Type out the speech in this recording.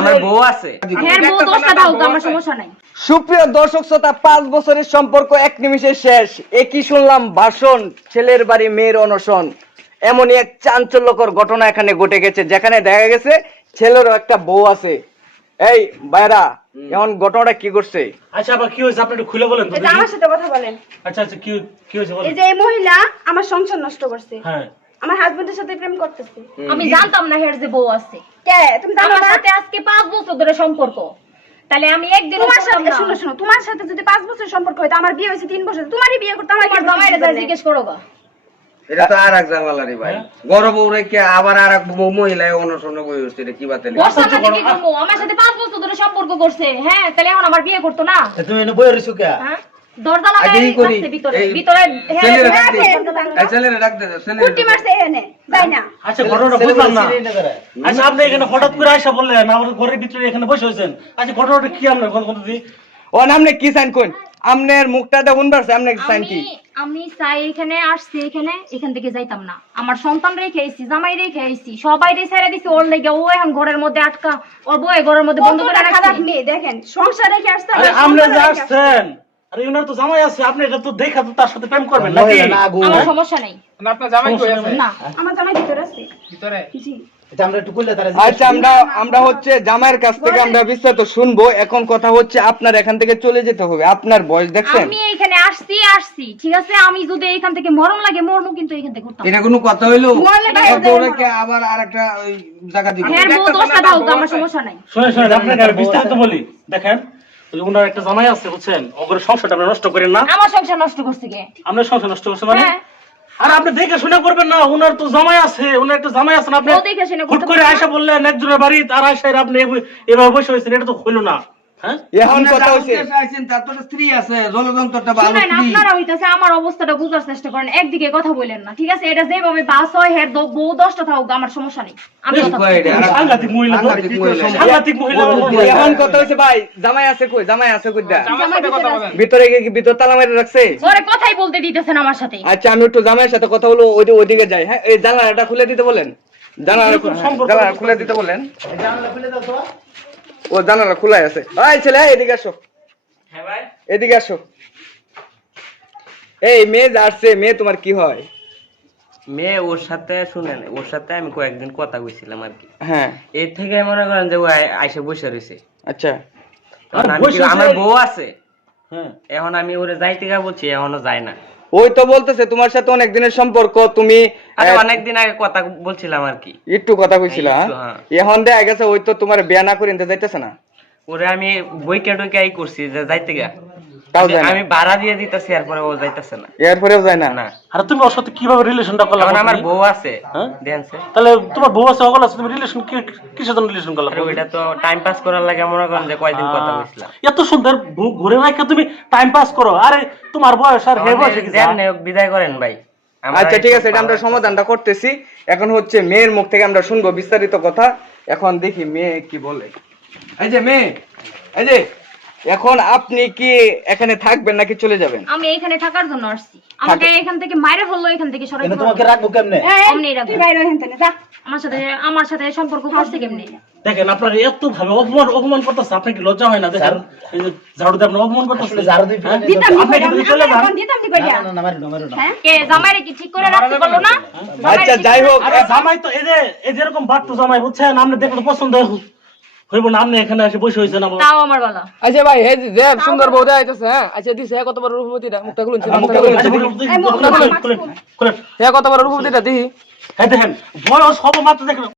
আমার বউ আছে। হ্যাঁ বউ দশটা থাকুক আমার সমস্যা নাই। সুপ্রিয় দর্শক শ্রোতা পাঁচ বছরের সম্পর্ক এক নিমিষে শেষ। একই শুনলাম ভাষণ ছেলের বাড়ি মেয়ের অনশন। এমনই এক চাঞ্চল্যকর ঘটনা এখানে ঘটে গেছে যেখানে দেখা গেছে ছেলেরও একটা বউ আছে। এই বাইরা এখন ঘটনাটা কি করছে আচ্ছা আবার কি হয়েছে? আপনি একটু খুলে বলেন। আমার সাথে কথা বলেন। আচ্ছা আচ্ছা কি কি হয়েছে এই যে এই মহিলা আমার সংসার নষ্ট করছে। হ্যাঁ। আমার হাজবেন্ডের সাথে প্রেম করতেছে। আমি জানতাম না হের যে বউ আছে। কে? তুমি জানো আমার না? সাথে আজকে পাঁচ বছর ধরে সম্পর্ক। তাহলে আমি একদিন তোমার সাথে শোনো শোনো তোমার সাথে যদি পাঁচ বছর সম্পর্ক হয় আমার বিয়ে হয়েছে তিন বছর। তোমারই বিয়ে করতে আমার তোমার জামাইরে যা জিজ্ঞেস করো গা। এটা তো আর এক জামালা রে ভাই বড় বউ রেখে আবার আর এক বউ মহিলায় অনশন বই হচ্ছে এটা কি বাতে ওর সাথে কি করব আমার সাথে পাঁচ বছর ধরে সম্পর্ক করছে। হ্যাঁ তাহলে এখন আমার বিয়ে করতো না? তুমি এনে বইয়ের রইছো কে? হ্যাঁ? দরজা লাগাই ই ভিতরে। ভিতরে ডাক দে এই ছেলেরা ডাক দে ছেলেরা কুটি মারছে এনে তাই না। আচ্ছা ঘটনাটা বুঝলাম না। আচ্ছা আপনি এখানে হঠাৎ করে আইসা বললেন আমার ঘরের ভিতরে এখানে বসে হয়েছেন আচ্ছা ঘটনাটা কি আপনার কোন কোন দিই ও নামনে কি সাইন কোন আমনের মুখটা দেখুন পারছে? আমনে সাইন কি? আমি চাই এখানে আসছি এখানে এখান থেকে যাইতাম না। আমার সন্তান রেখে আইছি জামাই রেখে আইছি সবাই রে ছেড়ে দিছি ওর লেগে ও এখন ঘরের মধ্যে আটকা ওর বউ ঘরের মধ্যে বন্ধ করে মেয়ে দেখেন সংসার রেখে আসতে আরে আবার আপনি সংসার যে রেখে আসতে। আসছেন আরে উনার তো জামাই আছে আপনি এটা তো দেখা তো তার সাথে প্রেম করবেন নাকি? আমার সমস্যা নেই। সমস্যা নেই। না আমার জামাই ভিতরে আছে। জি। আচ্ছা আমরা আমরা হচ্ছে জামাইয়ের কাছ থেকে আমরা বিস্তারিত শুনব। এখন কথা হচ্ছে আপনার এখান থেকে চলে যেতে হবে। আপনার বয়স দেখছেন? আমি এখানে আসছি আসছি। ঠিক আছে? আমি যদি এখান থেকে মরম লাগে মরমু কিন্তু এখান থেকে করতাম এটা কোনো কথা হইল? রেখে আবার আর একটা ওই জায়গা দিব। হ্যাঁ বউ আমার সমস্যা নাই। শুনে শুনে আপনাকে আমি বিস্তারিত বলি। দেখেন উনার একটা জামাই আছে বুঝছেন? ওগুলো সংসারটা আপনি নষ্ট করেন না। আমার সংসার নষ্ট করছে কে? আপনার সংসার নষ্ট করছে মানে? হ্যাঁ। আর আপনি দেখে শুনে করবেন না উনার তো জামাই আছে উনার একটা জামাই আছে না? আপনি হুট করে? আয়সা বললেন একজনের বাড়ি তার আয়সায় আপনি এভাবে- বসে হয়েছেন এটা তো হইল না। এখন কথা হচ্ছে তার স্ত্রী আছে জলযন্ত্রটা ভালো স্ত্রী। আপনারা হইতাছে আমার অবস্থাটা বুঝার চেষ্টা করেন একদিকে কথা বললেন না ঠিক আছে? এটা যেভাবে বাস হয় বউ দশটা থাকুক আমার সমস্যা নেই। আমি কথা কয় এটা? আর- সাংঘাতিক মহিলা সাংঘাতিক মহিলা। এখন কথা হচ্ছে ভাই জামাই আছে কই? জামাই আছে কই? দা ভিতরে। ভিতরে গিয়ে কি ভিতর তালা মেরে রাখছে? ওরে কথাই বলতে দিতেছেন আমার সাথে। আচ্ছা আমি একটু জামাইয়ের সাথে কথা বলব ওই ওইদিকে যাই। হ্যাঁ এই জানালাটা খুলে দিতে বলেন। জানালা এরকম সম্পর্ক জানালা খুলে দিতে বলেন। ও জানালা খোলাই আছে। এই ছেলে এদিকে আসো। হ্যাঁ ভাই। এদিকে আসো। এই মেয়ে যে আসছে মেয়ে তোমার কি হয়? মেয়ে ওর সাথে শুনেন ওর সাথে আমি কয়েকদিন কথা কইছিলাম আর কি। হ্যাঁ। এর থেকে মনে করেন যে ও আই- আইসা বসে রয়েছে আচ্ছা। আমার বউ আছে। হ্যাঁ। এখন আমি ওরে যাইতে গা বলছি এখনও যায় না। ওই তো বলতেছে তোমার সাথে অনেক দিনের সম্পর্ক তুমি অনেক দিন অনেকদিন আগে কথা বলছিলাম আর কি একটু কথা কইছিলা হ্যাঁ? হ্যাঁ। এখন দেখা গেছে ওই তো তোমার বিয়া না করে যাইতেছে না ওরে আমি বইকে টইকে করছি যে যাইতে গা তাও যায় না আমি ভাড়া দিয়ে দিতেছি এরপরে ও যাইতেছে না। এরপরেও যায় না? না। আর তুমি ওর সাথে কীভাবে রিলেশনটা করলা এখন আমার বউ আছে হ্যাঁ? তাহলে তোমার বউ আছে তুমি রিলেশন কিসের জন্য রিলেশন করলা আরে তো টাইম পাস করার লাগে মনে করেন যে কয়দিন কথা বলছিলাম। এত সুন্দর বউ ঘুরে রাখা তুমি টাইম পাস করো। আরে তোমার বয়স আর হে বয়সে কি দেন বিদায় করেন ভাই। আচ্ছা ঠিক আছে এটা আমরা সমাধানটা করতেছি। এখন হচ্ছে মেয়ের মুখ থেকে আমরা শুনব বিস্তারিত কথা। এখন দেখি মেয়ে কি বলে। এই যে মেয়ে এই যে। এখন আপনি কি এখানে থাকবেন নাকি চলে যাবেন? আমি এখানে থাকার জন্য আসছি। আমাকে এখান থেকে মাইরে ফেলল এখান থেকে সরাই তোমাকে রাখব কেমনে? এই, অমনি রাখব। তুই বাইরে হেন তেনে, যা। আমার সাথে আমার সাথে সম্পর্ক করছে কেমনে? দেখেন আপনার এত ভাবে অপমান অপমান করতেছে আপনি কি লজ্জা হয় না? দেখেন এই যে ঝাড়ু দিয়ে আপনি অপমান করতেছে। ঝাড়ু দিয়ে হ্যাঁ? দিতাম আপনি কিন্তু চলে আমি যান। এখন দিতাম নি কইরা। হ্যাঁ? কে জামাইরে কি ঠিক করে রাখতে পারল না? আচ্ছা যাই হোক। আরে জামাই তো এই যে এই যেরকম বাট্টু জামাই বুঝছেন? আপনি দেখলে পছন্দ হইব না আপনি এখানে এসে বসে হয়েছেন আবার তাও আমার বলা। আচ্ছা ভাই এই যে সুন্দর বউ দেখাইতেছে হ্যাঁ? আচ্ছা দিছে কত বড় রূপবতীটা মুখটা খুলুন আচ্ছা, খুলেন, খুলেন, খুলেন, খুলেন। কত বড় রূপবতীটা দিহি? এই দেখেন বয়স হব মাত্র দেখেন।